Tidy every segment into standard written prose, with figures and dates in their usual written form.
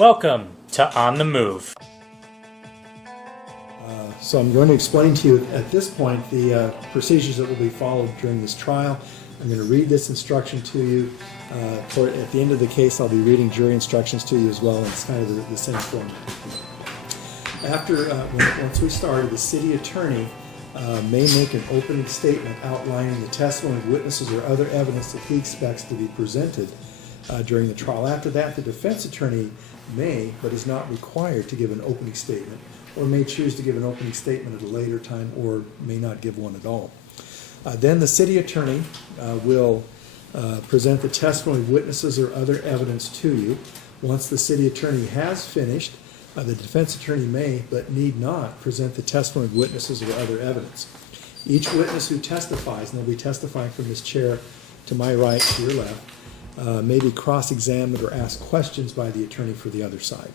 Welcome to On the Move. So I'm going to explain to you at this point the procedures that will be followed during this trial. I'm going to read this instruction to you. At the end of the case, I'll be reading jury instructions to you as well, and it's kind of the same format. Once we started, the city attorney may make an opening statement outlining the testimony of witnesses or other evidence that he expects to be presented during the trial. After that, the defense attorney may, but is not required, to give an opening statement, or may choose to give an opening statement at a later time, or may not give one at all. Then the city attorney will present the testimony of witnesses or other evidence to you. Once the city attorney has finished, the defense attorney may, but need not, present the testimony of witnesses or other evidence. Each witness who testifies, and they'll be testifying from this chair to my right, to your left, may be cross-examined or asked questions by the attorney for the other side.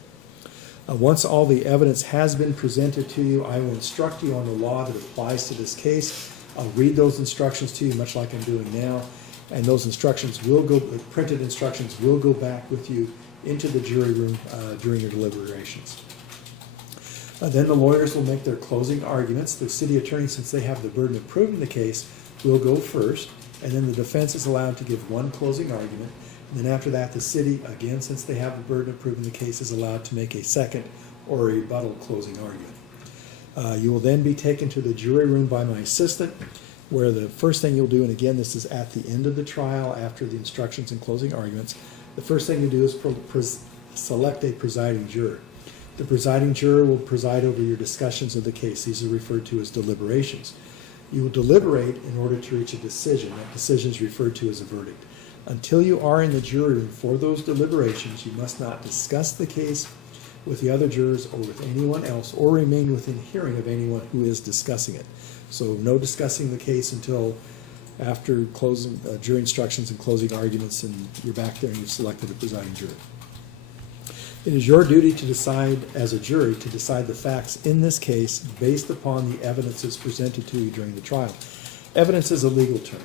Once all the evidence has been presented to you, I will instruct you on the law that applies to this case. I'll read those instructions to you, much like I'm doing now, and those instructions will go, printed instructions will go back with you into the jury room during your deliberations. Then the lawyers will make their closing arguments. The city attorney, since they have the burden of proving the case, will go first, and then the defense is allowed to give one closing argument. And then after that, the city, again, since they have the burden of proving the case, is allowed to make a second or a rebuttal closing argument. You will then be taken to the jury room by my assistant, where the first thing you'll do, and again, this is at the end of the trial after the instructions and closing arguments, the first thing you do is select a presiding juror. The presiding juror will preside over your discussions of the case. These are referred to as deliberations. You will deliberate in order to reach a decision. That decision is referred to as a verdict. Until you are in the jury room for those deliberations, you must not discuss the case with the other jurors or with anyone else, or remain within hearing of anyone who is discussing it. So no discussing the case until after closing jury instructions and closing arguments, and you're back there and you've selected a presiding juror. It is your duty to decide, as a jury, to decide the facts in this case based upon the evidence that's presented to you during the trial. Evidence is a legal term.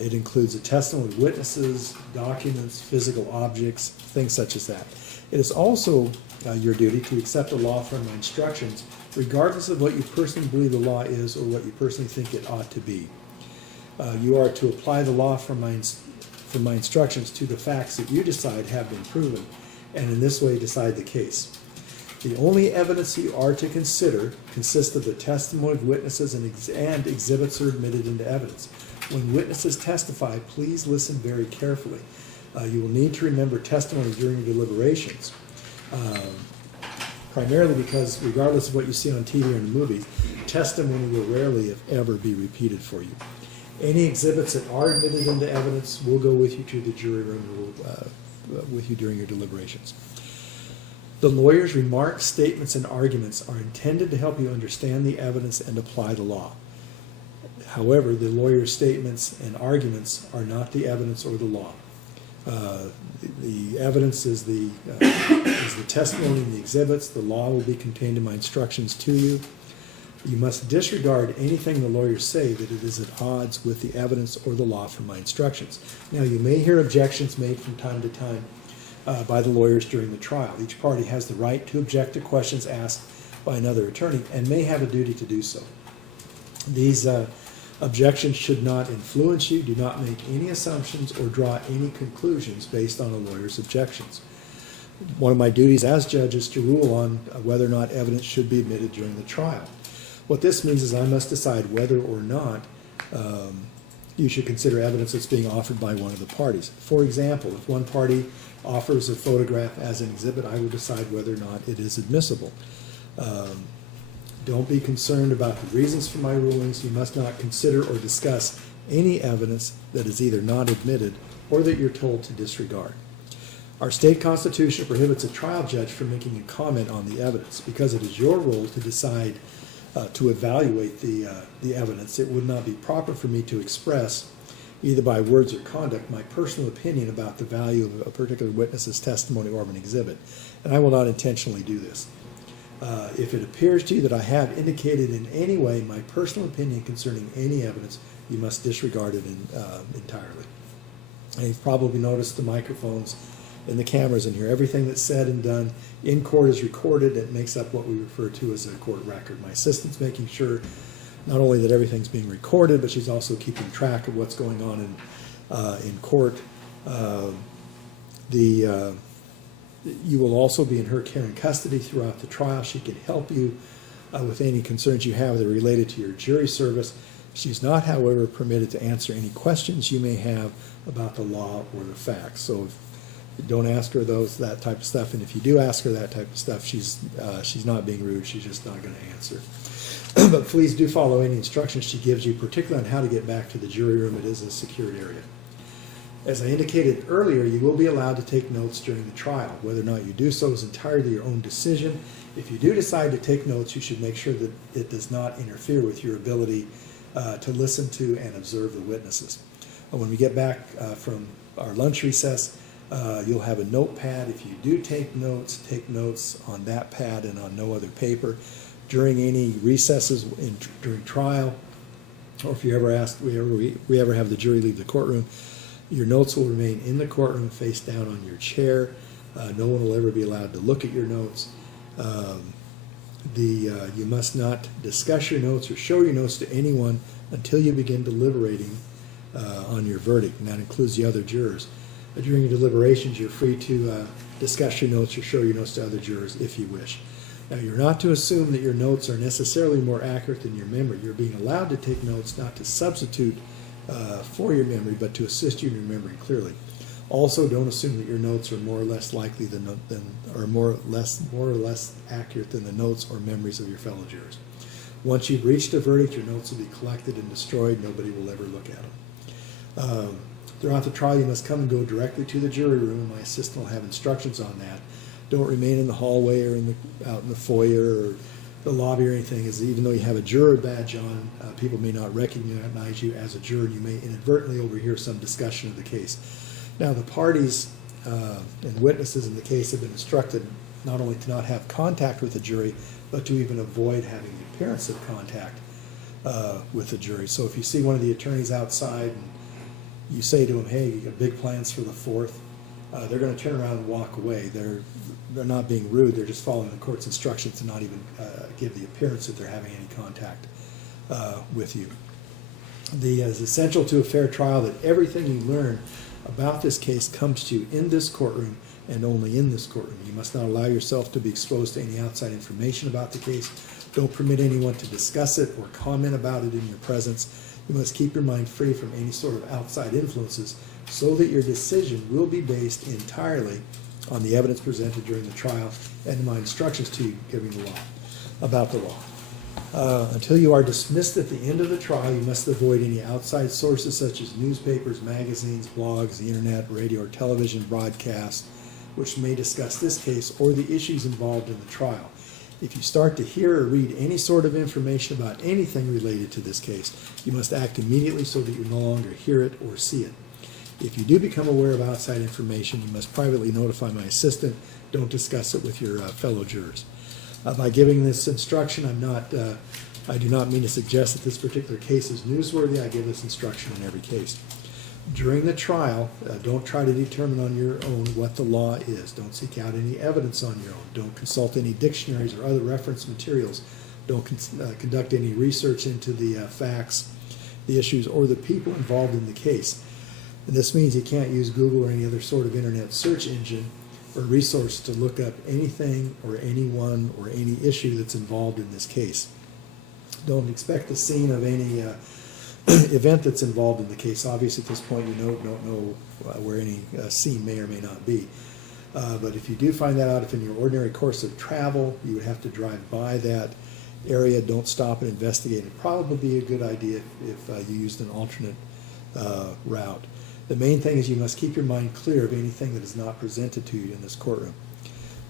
It includes the testimony of witnesses, documents, physical objects, things such as that. It is also your duty to accept the law from my instructions, regardless of what you personally believe the law is or what you personally think it ought to be. You are to apply the law from my instructions to the facts that you decide have been proven, and in this way decide the case. The only evidence you are to consider consists of the testimony of witnesses and exhibits are admitted into evidence. When witnesses testify, please listen very carefully. You will need to remember testimony during your deliberations, primarily because regardless of what you see on TV or in a movie, testimony will rarely, if ever, be repeated for you. Any exhibits that are admitted into evidence will go with you to the jury room with you during your deliberations. The lawyer's remarks, statements, and arguments are intended to help you understand the evidence and apply the law. However, the lawyer's statements and arguments are not the evidence or the law. The evidence is the testimony and the exhibits. The law will be contained in my instructions to you. You must disregard anything the lawyers say that it is at odds with the evidence or the law from my instructions. Now, you may hear objections made from time to time by the lawyers during the trial. Each party has the right to object to questions asked by another attorney and may have a duty to do so. These objections should not influence you. Do not make any assumptions or draw any conclusions based on a lawyer's objections. One of my duties as judge is to rule on whether or not evidence should be admitted during the trial. What this means is I must decide whether or not you should consider evidence that's being offered by one of the parties. For example, if one party offers a photograph as an exhibit, I will decide whether or not it is admissible. Don't be concerned about the reasons for my rulings. You must not consider or discuss any evidence that is either not admitted or that you're told to disregard. Our state constitution prohibits a trial judge from making a comment on the evidence. Because it is your role to decide to evaluate the evidence, it would not be proper for me to express, either by words or conduct, my personal opinion about the value of a particular witness's testimony or of an exhibit. And I will not intentionally do this. If it appears to you that I have indicated in any way my personal opinion concerning any evidence, you must disregard it entirely. And you've probably noticed the microphones and the cameras in here. Everything that's said and done in court is recorded. It makes up what we refer to as a court record. My assistant's making sure not only that everything's being recorded, but she's also keeping track of what's going on in court. You will also be in her care and custody throughout the trial. She can help you with any concerns you have that are related to your jury service. She's not, however, permitted to answer any questions you may have about the law or the facts. So don't ask her that type of stuff. And if you do ask her that type of stuff, she's not being rude. She's just not going to answer. But please do follow any instructions she gives you, particularly on how to get back to the jury room. It is a secured area. As I indicated earlier, you will be allowed to take notes during the trial. Whether or not you do so is entirely your own decision. If you do decide to take notes, you should make sure that it does not interfere with your ability to listen to and observe the witnesses. When we get back from our lunch recess, you'll have a notepad. If you do take notes on that pad and on no other paper. During any recesses during trial, or if you ever we ever have the jury leave the courtroom, your notes will remain in the courtroom face down on your chair. No one will ever be allowed to look at your notes. You must not discuss your notes or show your notes to anyone until you begin deliberating on your verdict, and that includes the other jurors. During your deliberations, you're free to discuss your notes or show your notes to other jurors if you wish. Now, you're not to assume that your notes are necessarily more accurate than your memory. You're being allowed to take notes not to substitute for your memory, but to assist you in remembering clearly. Also, don't assume that your notes are more or less likely more or less accurate than the notes or memories of your fellow jurors. Once you've reached a verdict, your notes will be collected and destroyed. Nobody will ever look at them. Throughout the trial, you must come and go directly to the jury room, and my assistant will have instructions on that. Don't remain in the hallway or out in the foyer or the lobby or anything, as even though you have a juror badge on, people may not recognize you as a juror, and you may inadvertently overhear some discussion of the case. Now, the parties and witnesses in the case have been instructed not only to not have contact with the jury, but to even avoid having the appearance of contact with the jury. So if you see one of the attorneys outside and you say to them, hey, you got big plans for the 4th, they're going to turn around and walk away. They're not being rude. They're just following the court's instructions to not even give the appearance that they're having any contact with you. It is essential to a fair trial that everything you learn about this case comes to you in this courtroom and only in this courtroom. You must not allow yourself to be exposed to any outside information about the case. Don't permit anyone to discuss it or comment about it in your presence. You must keep your mind free from any sort of outside influences so that your decision will be based entirely on the evidence presented during the trial and my instructions to you about the law. Until you are dismissed at the end of the trial, you must avoid any outside sources such as newspapers, magazines, blogs, the internet, radio or television broadcasts, which may discuss this case or the issues involved in the trial. If you start to hear or read any sort of information about anything related to this case, you must act immediately so that you no longer hear it or see it. If you do become aware of outside information, you must privately notify my assistant. Don't discuss it with your fellow jurors. By giving this instruction, I do not mean to suggest that this particular case is newsworthy. I give this instruction in every case. During the trial, don't try to determine on your own what the law is. Don't seek out any evidence on your own. Don't consult any dictionaries or other reference materials. Don't conduct any research into the facts, the issues, or the people involved in the case. And this means you can't use Google or any other sort of internet search engine or resource to look up anything or anyone or any issue that's involved in this case. Don't expect the scene of any event that's involved in the case. Obviously, at this point, you don't know where any scene may or may not be. But if you do find that out, if in your ordinary course of travel, you would have to drive by that area, don't stop and investigate. It'd probably be a good idea if you used an alternate route. The main thing is you must keep your mind clear of anything that is not presented to you in this courtroom.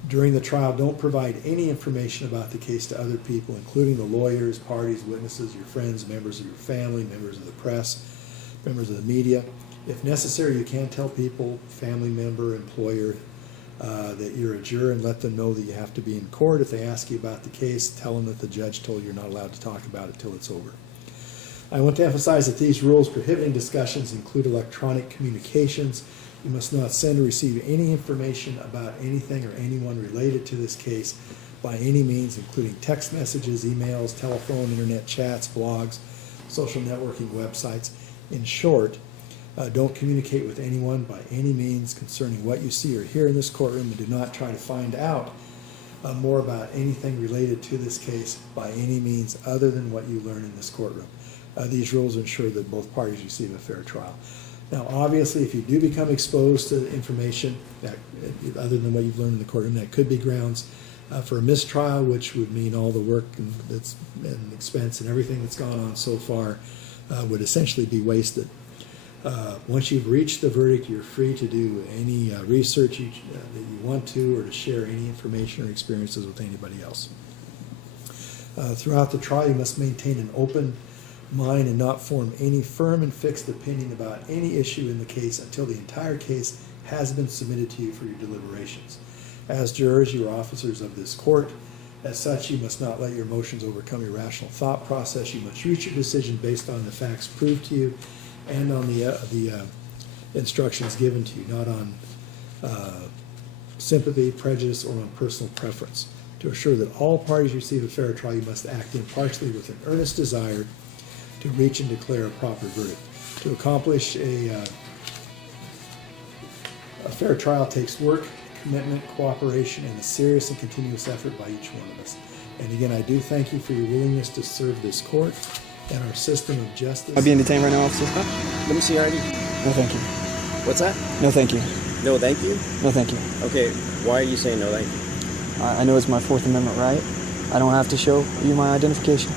During the trial, don't provide any information about the case to other people, including the lawyers, parties, witnesses, your friends, members of your family, members of the press, members of the media. If necessary, you can tell people, family member, employer, that you're a juror and let them know that you have to be in court. If they ask you about the case, tell them that the judge told you you're not allowed to talk about it till it's over. I want to emphasize that these rules prohibiting discussions include electronic communications. You must not send or receive any information about anything or anyone related to this case by any means, including text messages, emails, telephone, internet chats, blogs, social networking websites. In short, don't communicate with anyone by any means concerning what you see or hear in this courtroom, and do not try to find out more about anything related to this case by any means other than what you learn in this courtroom. These rules ensure that both parties receive a fair trial. Now, obviously, if you do become exposed to information that, other than what you've learned in the courtroom, that could be grounds for a mistrial, which would mean all the work and expense and everything that's gone on so far would essentially be wasted. Once you've reached the verdict, you're free to do any research that you want to, or to share any information or experiences with anybody else. Throughout the trial, you must maintain an open mind and not form any firm and fixed opinion about any issue in the case until the entire case has been submitted to you for your deliberations. As jurors, you are officers of this court. As such, you must not let your emotions overcome your rational thought process. You must reach your decision based on the facts proved to you and on the instructions given to you, not on sympathy, prejudice, or on personal preference. To assure that all parties receive a fair trial, you must act impartially with an earnest desire to reach and declare a proper verdict. To accomplish a fair trial takes work, commitment, cooperation, and a serious and continuous effort by each one of us. And again, I do thank you for your willingness to serve this court and our system of justice. I'll be detained right now, officer. Let me see your ID. No, thank you. What's that? No, thank you. No, thank you? No, thank you. Okay, why are you saying no, thank you? I know it's my Fourth Amendment right. I don't have to show you my identification.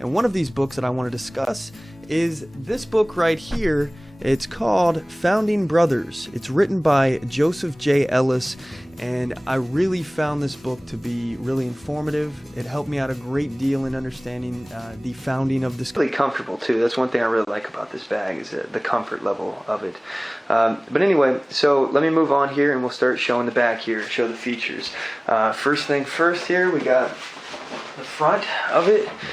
And one of these books that I want to discuss is this book right here. It's called Founding Brothers. It's written by Joseph J. Ellis, and I really found this book to be really informative. It helped me out a great deal in understanding the founding of this. Really comfortable too. That's one thing I really like about this bag, is the comfort level of it. But anyway, so let me move on here and we'll start showing the back here, show the features. First thing first here, we got the front of it.